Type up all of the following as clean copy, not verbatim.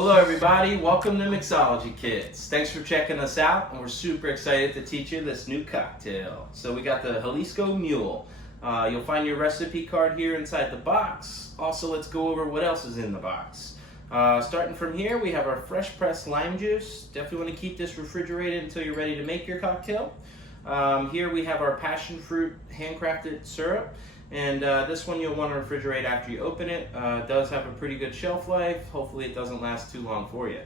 Hello everybody, welcome to Mixology Kits. Thanks for checking us out, and we're super excited to teach you this new cocktail. So we got the Jalisco Mule. You'll find your recipe card here inside the box. Also, let's go over what else is in the box. Starting from here, we have our fresh pressed lime juice. Definitely want to keep this refrigerated until you're ready to make your cocktail. Here we have our passion fruit handcrafted syrup. And this one you'll want to refrigerate after you open it. It does have a pretty good shelf life. Hopefully it doesn't last too long for you.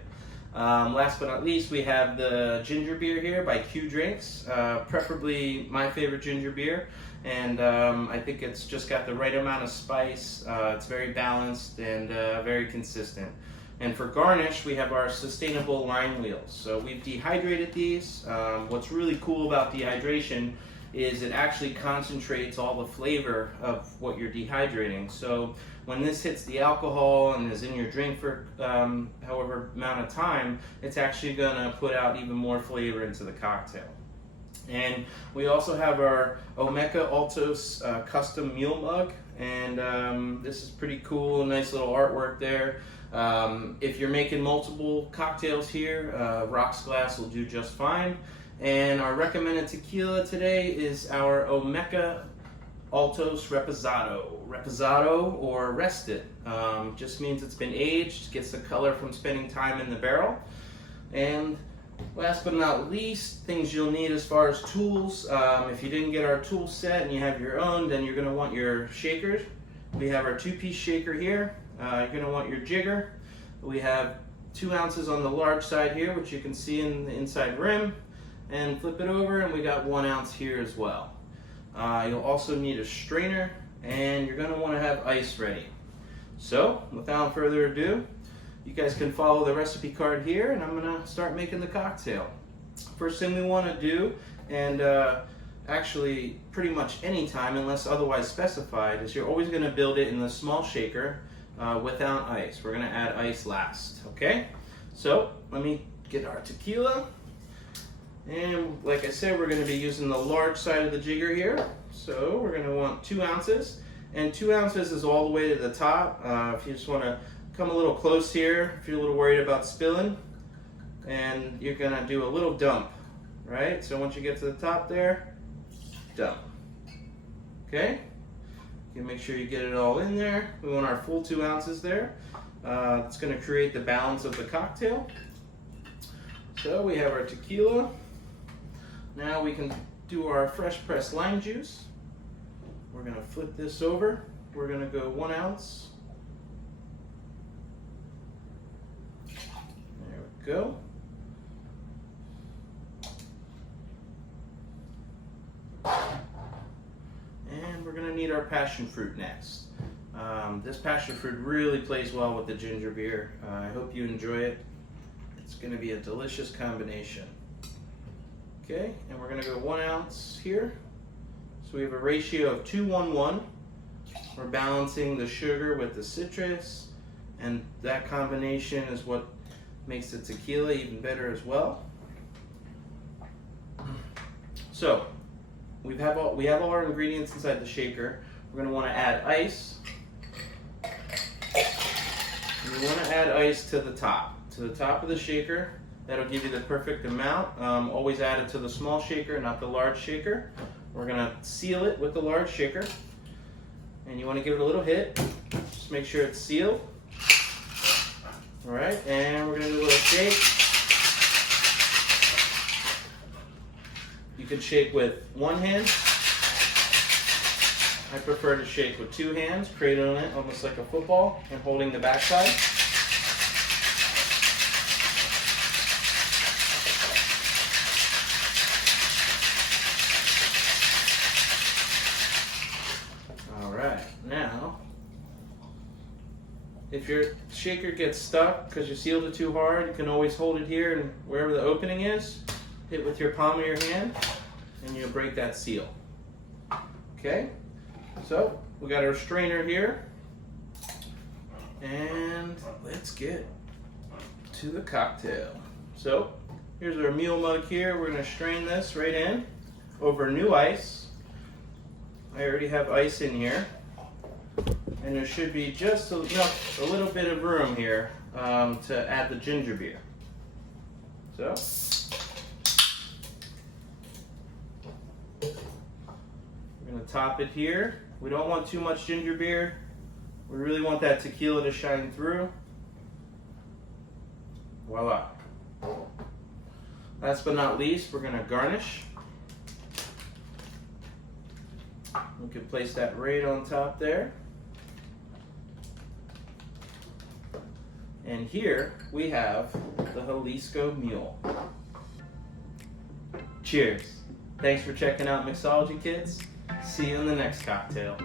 Last but not least, we have the ginger beer here by Q Drinks. Preferably my favorite ginger beer. And I think it's just got the right amount of spice. It's very balanced and very consistent. And for garnish, we have our sustainable lime wheels. So we've dehydrated these. What's really cool about dehydration is it actually concentrates all the flavor of what you're dehydrating. So when this hits the alcohol and is in your drink for however amount of time, it's actually gonna put out even more flavor into the cocktail. And we also have our Omeka Altos custom mule mug, and this is pretty cool, nice little artwork there. If you're making multiple cocktails here, rocks glass will do just fine. And our recommended tequila today is our Omeka Altos Reposado. Reposado or rested. Just means it's been aged, gets the color from spending time in the barrel. And last but not least, things you'll need as far as tools. If you didn't get our tool set and you have your own, then you're going to want your shakers. We have our 2-piece shaker here. You're going to want your jigger. We have 2 ounces on the large side here, which you can see in the inside rim. And flip it over, and we got 1 ounce here as well. You'll also need a strainer, and you're going to want to have ice ready. So without further ado, you guys can follow the recipe card here, and I'm going to start making the cocktail. First thing we want to do, and actually pretty much any time unless otherwise specified, is you're always going to build it in the small shaker without ice. We're going to add ice last, okay? So let me get our tequila. And like I said, we're going to be using the large side of the jigger here. So we're going to want 2 ounces. And 2 ounces is all the way to the top. If you just want to come a little close here, if you're a little worried about spilling. And you're going to do a little dump, right? So once you get to the top there, dump. Okay? You can make sure you get it all in there. We want our full 2 ounces there. It's going to create the balance of the cocktail. So we have our tequila. Now we can do our fresh pressed lime juice. We're going to flip this over. We're going to go 1 ounce. There we go. And we're going to need our passion fruit next. This passion fruit really plays well with the ginger beer. I hope you enjoy it. It's going to be a delicious combination. Okay, and we're going to go 1 ounce here. So we have a ratio of 2:1:1. We're balancing the sugar with the citrus, and that combination is what makes the tequila even better as well. So we have all our ingredients inside the shaker. We're going to want to add ice. And we want to add ice to the top of the shaker. That'll give you the perfect amount. Always add it to the small shaker, not the large shaker. We're going to seal it with the large shaker. And you want to give it a little hit. Just make sure it's sealed. All right, and we're going to do a little shake. You can shake with 1 hand. I prefer to shake with 2 hands, cradling it almost like a football and holding the backside. Now, if your shaker gets stuck because you sealed it too hard, you can always hold it here and wherever the opening is, hit with your palm of your hand, and you'll break that seal. Okay, so we got our strainer here, and let's get to the cocktail. So here's our mule mug here. We're going to strain this right in over new ice. I already have ice in here. And there should be just a little bit of room here to add the ginger beer. So, we're going to top it here. We don't want too much ginger beer. We really want that tequila to shine through. Voila. Last but not least, we're going to garnish. We can place that right on top there. And here we have the Jalisco Mule. Cheers. Thanks for checking out Mixology Kits. See you in the next cocktail.